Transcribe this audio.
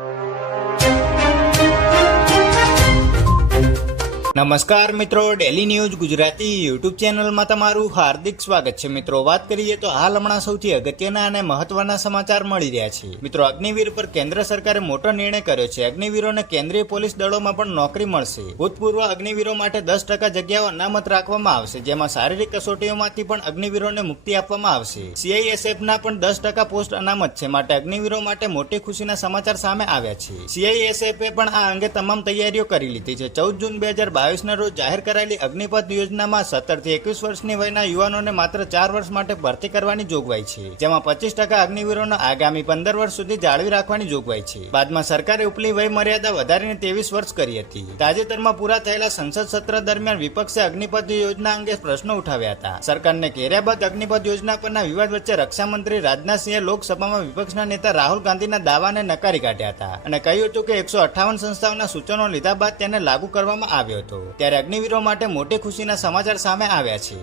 you. નમસ્કાર મિત્રો daily news Gujarati YouTube ચેનલમાં તમારું હાર્દિક સ્વાગત છે. મિત્રો, વાત કરીએ તો હાલ હમણાં સૌથી અગત્યના અને મહત્વના સમાચાર મળી રહ્યા છે. મિત્રો, અગ્નિવીર પર કેન્દ્ર સરકારે મોટો નિર્ણય કર્યો છે. અગ્નિવીરોને કેન્દ્રીય પોલીસ દળોમાં પણ નોકરી મળશે. ભૂતપૂર્વ અગ્નિવીરો માટે દસ ટકા જગ્યાઓ અનામત રાખવામાં આવશે, જેમાં શારીરિક કસોટીઓમાંથી પણ અગ્નિવીરોને મુક્તિ આપવામાં આવશે. સીઆઈએસએફ ના પણ દસ ટકા પોસ્ટ અનામત છે. માટે અગ્નિવીરો માટે મોટી ખુશીના સમાચાર સામે આવ્યા છે. સીઆઈએસએફે પણ આ અંગે તમામ તૈયારીઓ કરી લીધી છે. ચૌદ જૂન બે હજાર બાવીસના રોજ જાહેર કરાયેલી અગ્નિપથ યોજનામાં સત્તરથી એકવીસ વર્ષની વયના યુવાનોને માત્ર ચાર વર્ષ માટે ભરતી કરવાની જોગવાઈ છે, જેમાં પચીસ ટકા અગ્નિવીરોનો આગામી પંદર વર્ષ સુધી જાળવી રાખવાની જોગવાઈ છે. બાદમાં સરકારે ઉપલી વય મર્યાદા વધારીને ત્રેવીસ વર્ષ કરી હતી. તાજેતરમાં પૂરા થયેલા સંસદ સત્ર દરમિયાન વિપક્ષે અગ્નિપથ યોજના અંગે પ્રશ્નો ઉઠાવ્યા હતા. સરકારને ઘેર્યા બાદ અગ્નિપથ યોજના પરના વિવાદ વચ્ચે રક્ષામંત્રી રાજનાથસિંહે લોકસભામાં વિપક્ષના નેતા રાહુલ ગાંધીના દાવાને નકારી કાઢ્યા હતા અને કહ્યું હતું કે એકસો અઠ્ઠાવન સંસ્થાઓના સૂચનો લીધા બાદ તેને લાગુ કરવામાં આવ્યો હતો. ત્યારે અગ્નિવીરો માટે મોટી ખુશીના સમાચાર સામે આવ્યા છે.